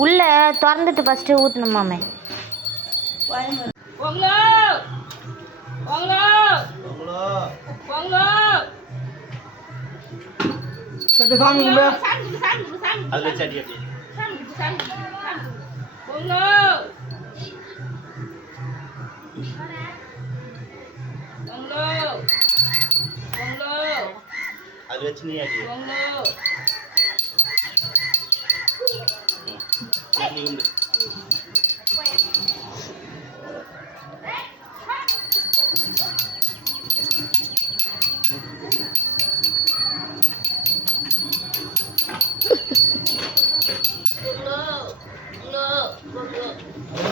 உள்ள திறந்துட்டு ஃபஸ்ட்டு ஊற்றணுமாமே பொங்கலோ? பொங்கலோ? பொங்கலோ?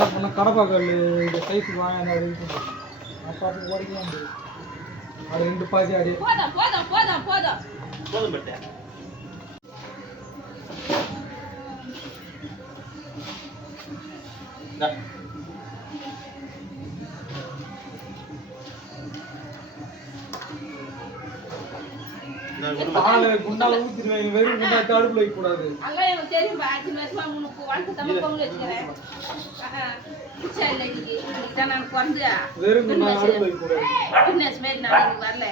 பண்ண கடப்பா கல் இந்த சைஸுக்கு வாங்க அது பார்த்து உடைக்கலாம் அது ரெண்டு பாதி அடி போதும் போதும் போதும் போதும். போதும் பட்டேன் பால் குண்டால வெறும் குண்டா அங்கே எனக்கு தெரியும் அஞ்சு உனக்கு வாழ்க்கை தமிழ் பொங்கல் வச்சுக்கிறேன். வெறும் குண்டா இன்னைக்கு வரல.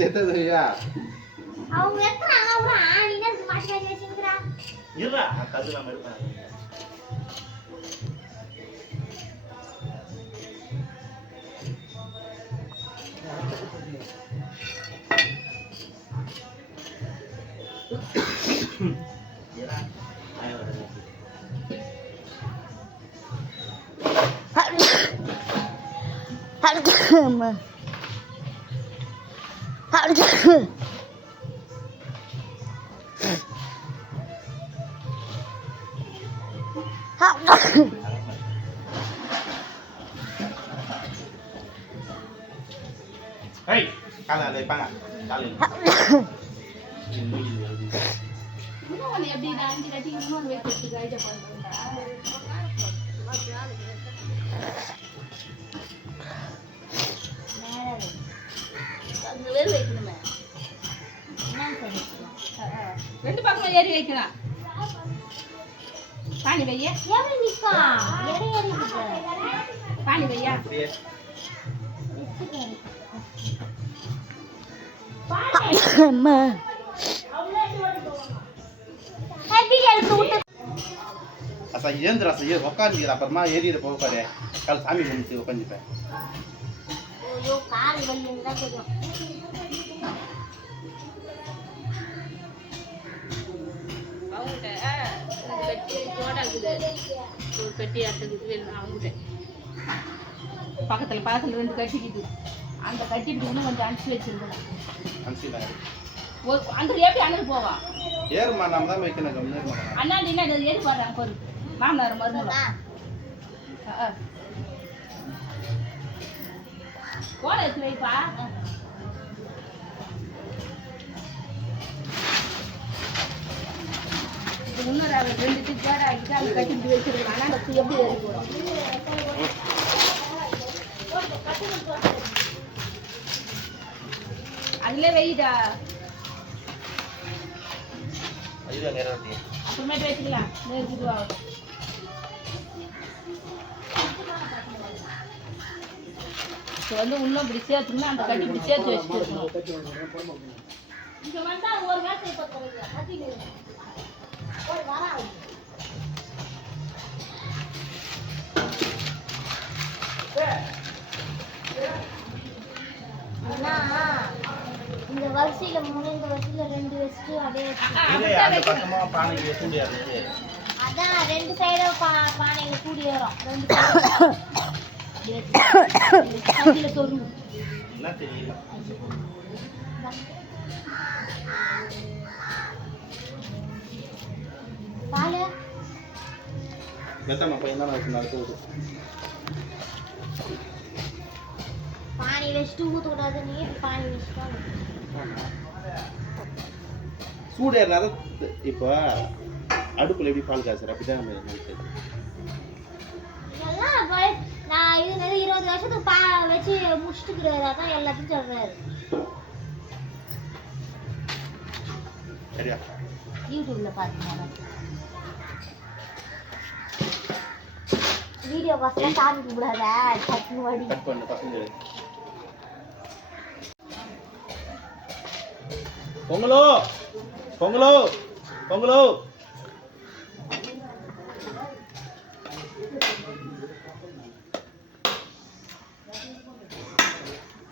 Senta. Tá ah? Aumenta a lavagem, mas não vai chegar de entrar. A casa da mãe do pai. E lá, aí ela vai. Aí. ஆய வருது. அம்மா ஏய், காலை அதை வைப்பாங்க. காலை. இது மூஞ்சி வருது. இன்னும் ஒண்ணு எப்படி நான் அஞ்சு கட்டி ஏறி ஏறி நிப்பா. பானி வையா. அப்படியே. அம்மா. அசா ஏந்திர அசா ஏ உக்காந்துக்கிற அப்புறமா ஏறியிட போக பாரு. கால் சாமி கும்பிட்டு உட்காந்துப்பேன் அவங்ககிட்ட ரெண்டு கட்டி ஜோடா இருக்குது ஒரு கட்டி அட்டக்குது வேணும் அவங்ககிட்ட. பக்கத்தில் பக்கத்தில் ரெண்டு கட்டிக்குது. அந்த கட்டி இப்படி இன்னும் கொஞ்சம் அனுப்பிச்சு வச்சிருந்தேன் ஒரு அந்த எப்படி அண்ணன் போவா? ஏறுமா நம்ம தான் வைக்கணும். அண்ணாடினா இது ஏறி போடுறாங்க பொருள் மாமனார் ஆ. கோலை எடுத்து வைப்பா அவ ரெண்டு டிப் வேற ஆகிட்டு அதை கட்டிட்டு ஆனால் அந்த எப்படி ஏறி போடும் அதுல வெயிடா? ஐயோ நேரம் அப்புறமேட்டு வச்சுக்கலாம். நேருக்கு ஆகும் இப்போ வந்து இன்னும் இப்படி சேர்த்துக்கணும் அந்த கட்டி இப்படி சேர்த்து வச்சுட்டு இருக்கணும். இந்த வரிசையில மூணு இந்த வரிசையில ரெண்டு வச்சுட்டு இருக்கு. அதான் ரெண்டு சைடும் பானையில கூடி வரும். ரெண்டு என்ன தெரியல. பாலு. பெத்தம்மா பையன் தான் வச்சு நடக்க விடு பானை வச்சுட்டு நீ பானை வச்சுட்டு சூடு இப்போ அடுப்புல எப்படி பால் காசுற அப்படிதான் நம்ம நினைக்கிறது நான் இது இருபது வருஷத்துக்கு பா வச்சு முடிச்சுட்டுக்கிறாரு. அதான் எல்லாத்தையும் சொல்றாரு. சரியா? யூடியூப்ல பாத்தீங்கன்னா வீடியோ பார்த்து சாமி கும்பிடாத சட்னி வடி கட் பண்ணு பசங்க பொங்கலோ பொங்கலோ பொங்கலோ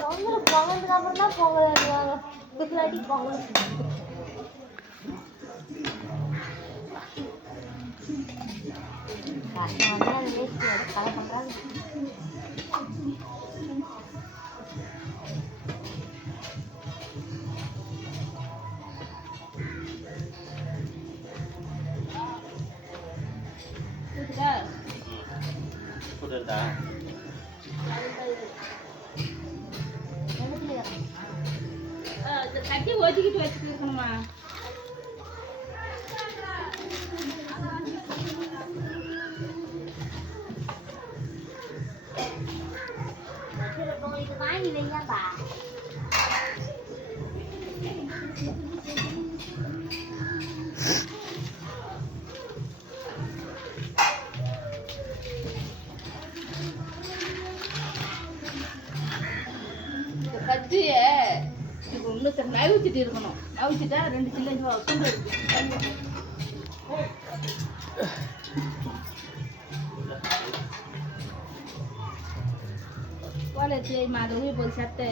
பொங்கல் பொங்கலுக்கு அப்புறம் தான் பொங்கல் வருவாங்க இல்லாட்டி பொங்கல் கஷ்டம் வந்து அது வேஸ்ட் கலை பண்றாங்க புரியுதா புரியுதா ரெண்டுத்துலயும் ஆ, இந்த கட்டி ஒதுக்கிட்டு வச்சுட்டு இருக்கணுமா நவிச்சிட்டு இருக்கணும். நவிச்சிட்டா ரெண்டு சில்லு துண்டு இருக்கு. கோலை செய்யுமா அதை உயிர் போய் சட்டை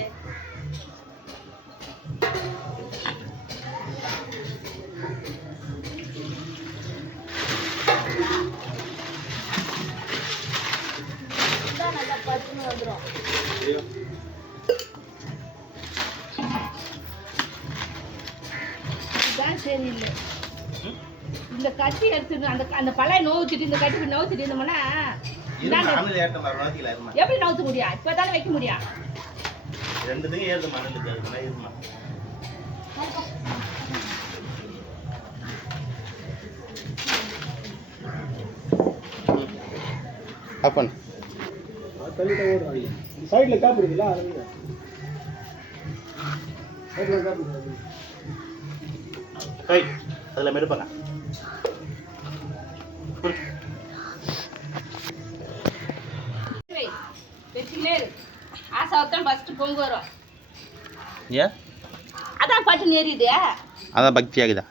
நல்லா பச்சுன்னு வந்துடும் சரியில்லை இந்த கத்தி எடுத்துட்டு அந்த அந்த பழைய நோவுச்சிட்டு இந்த கட்டி நோவுச்சிட்டு இருந்தோம்னா எப்படி நவுத்த முடியும்? இப்பதானே வைக்க முடியும்? ரெண்டுத்துக்கும் ஏறுது மணலுக்கு அதுக்குன்னா இருமா அப்பன். சைடில் கேப் இருக்குல்ல அது சைடில் கேப் இருக்கு. கை அதில் மெடுப்பாங்க ஏன்? அதான் பட்டு ஏறிடு அதான் பக்தி ஆகுதா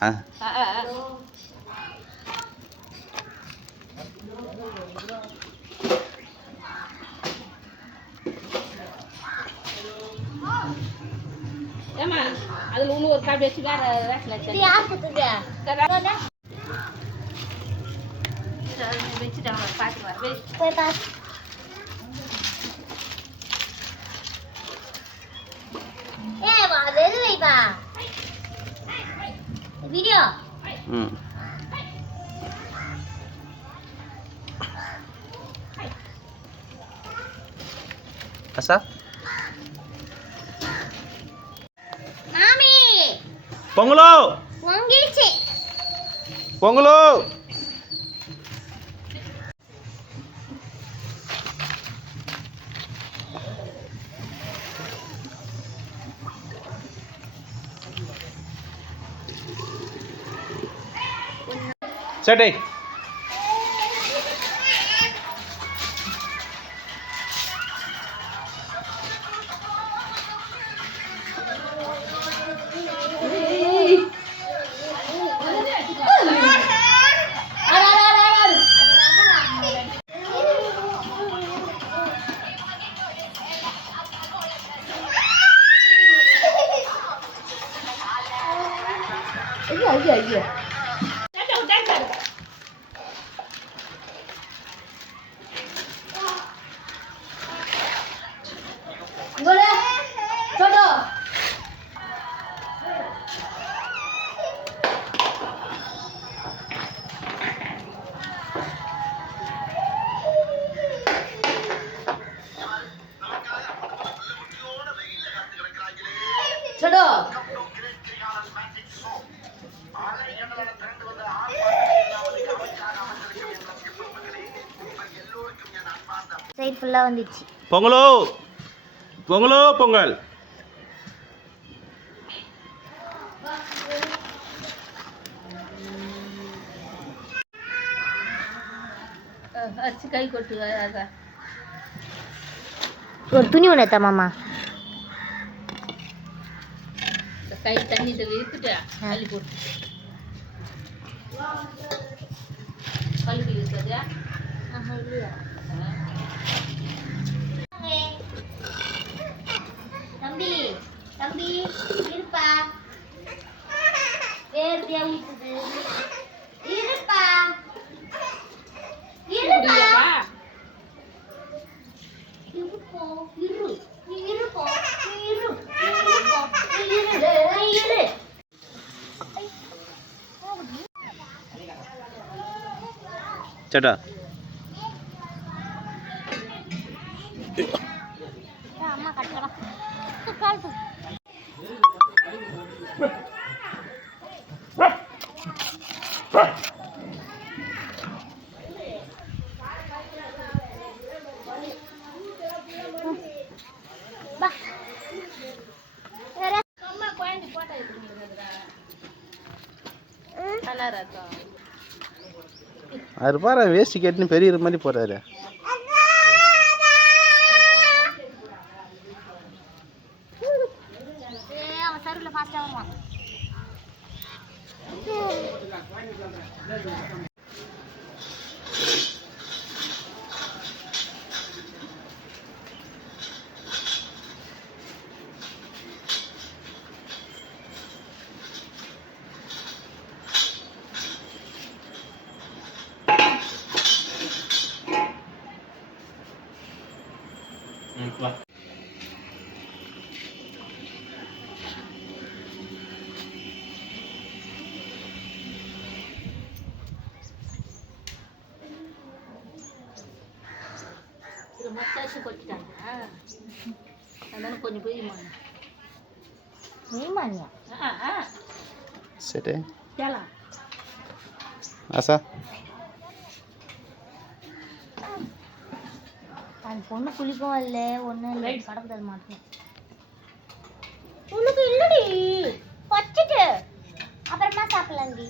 அதுல இன்னும் ஒரு காப்பி வச்சு வேற ரேஷன் வச்சுட்டாங்க வீடியோ ம். அசா? பொங்கலோ பொங்கிச்சு பொங்கலோ சேட்டை ஃபுல்லாக வந்துச்சு. பொங்கலோ? பொங்கலோ பொங்கல்? அரிசி கை கொட்டு அதான் ஒரு துணி ஒன்று எடுத்தா மாமா. இந்த கை தண்ணி இழுத்துட்டு அள்ளி போட்டு கழுவி இருக்கிறதா தம்பி தம்பி இருப்பா. வேர்த்தியா ஊத்துது இருப்பா. இருப்பா. இருப்போ. இரு. நீ இருப்போ. நீ இரு. நீ இருப்போ. நீ இரு. நீ இரு. அவர் பாரு வேஸ்ட் கேட்டுன்னு பெரிய மாதிரி போறாரு ஆசா. அந்த பொண்ணு குளிக்கவும் இல்லை ஒன்றும் இல்லை. மாட்டேன். உனக்கு இல்லடி. வச்சுட்டு அப்புறமா சாப்பிடலாண்டி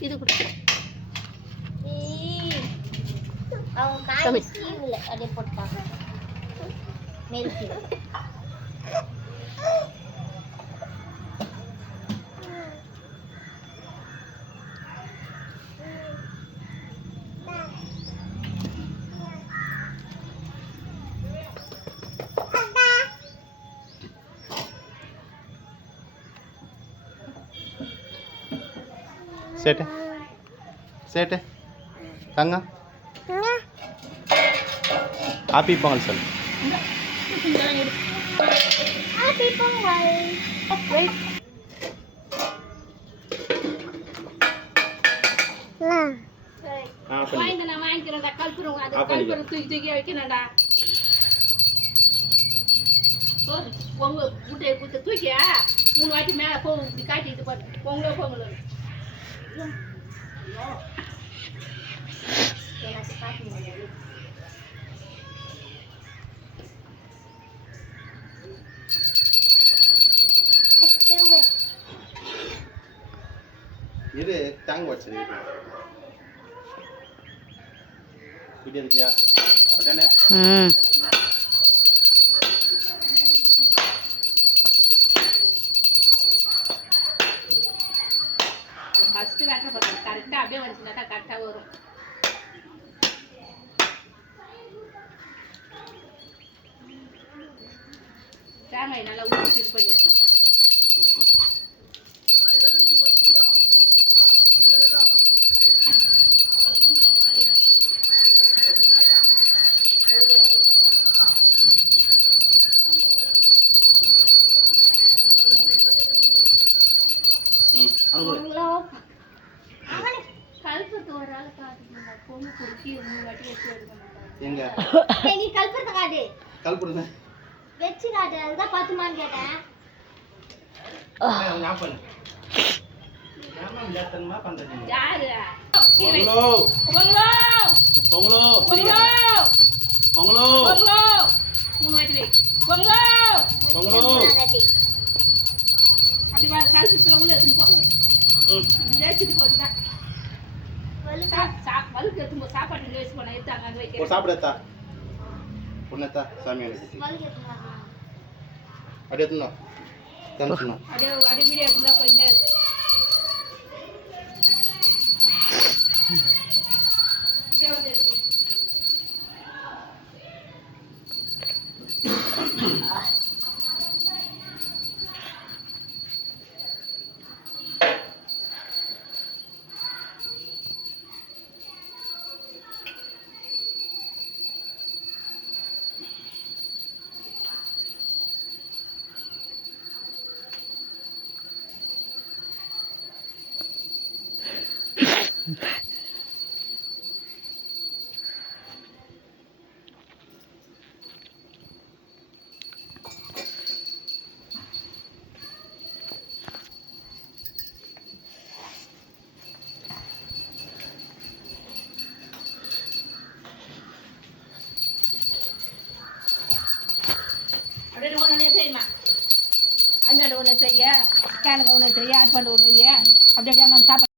இது கொடு. அவங்க காய். சீவுல அப்படியே போட்டாங்க மேல் சேட்டு. சேட்டு. தங்க. ஹாப்பி ah, பொங்கல் சொல் ஹாப்பி பொங்கல் உங்க வீட்டை தூக்கியா? மூணு வாட்டி மேலே போகும் இப்படி காட்டிட்டு போட்டு பொங்கலோ பொங்கலோ எனக்கு காட்ட முடியாது திரும்ப இது டேங்க் ஃபஸ்ட்டு வெட்டுற பார்த்தேன் கரெக்டாக அப்படியே வந்துச்சுன்னா தான் கரெக்டாக வரும். தேங்காய் நல்லா ஊற்றி இது பண்ணியிருக்கணும். பொண்ணு குடிச்சி மூணு வாட்டி வச்சு எடுக்க மாட்டாங்க எங்க நீ கல்பத்தை காட்டு. கல்புடுங்க வச்சு காட்டு. அதுதான் பத்துமான்னு கேட்டேன். ஞாபகம் ஏமா விளையாட்டுமா பண்றீங்க? யாரு? பொங்கலோ. பொங்கலோ. பொங்கலோ. பொங்கலோ. பொங்கலோ. பொங்கலோ. மூணு வாட்டி வை. பொங்கலோ. பொங்கலோ. அப்படி வா கால் சுற்றுல உள்ள எடுத்துன்னு போ. ம். வச்சுட்டு போகுதா வலுக்கா. வலுக்கு எடுத்துன்னு போ சாப்பாடு வேஸ்ட் பண்ண எடுத்து அங்கே வைக்கிறேன் சாப்பிடத்தா பொண்ணத்தா சாமி. அப்படியே எடுத்துனோம் கமிஷனும் அப்படியே அப்படியே வீடியோ எடுத்துனா கொஞ்ச நேரம் அப்படியே வந்து எடுத்துக்கோ. அப்படியே ஒன்று தெரியுமா அஞ்சாண்டு ஒன்று செய்ய கேளுங்க ஒன்று செய்ய ஆட் பண்ண ஒன்று அப்படியே அப்படியே நான் சாப்பாடு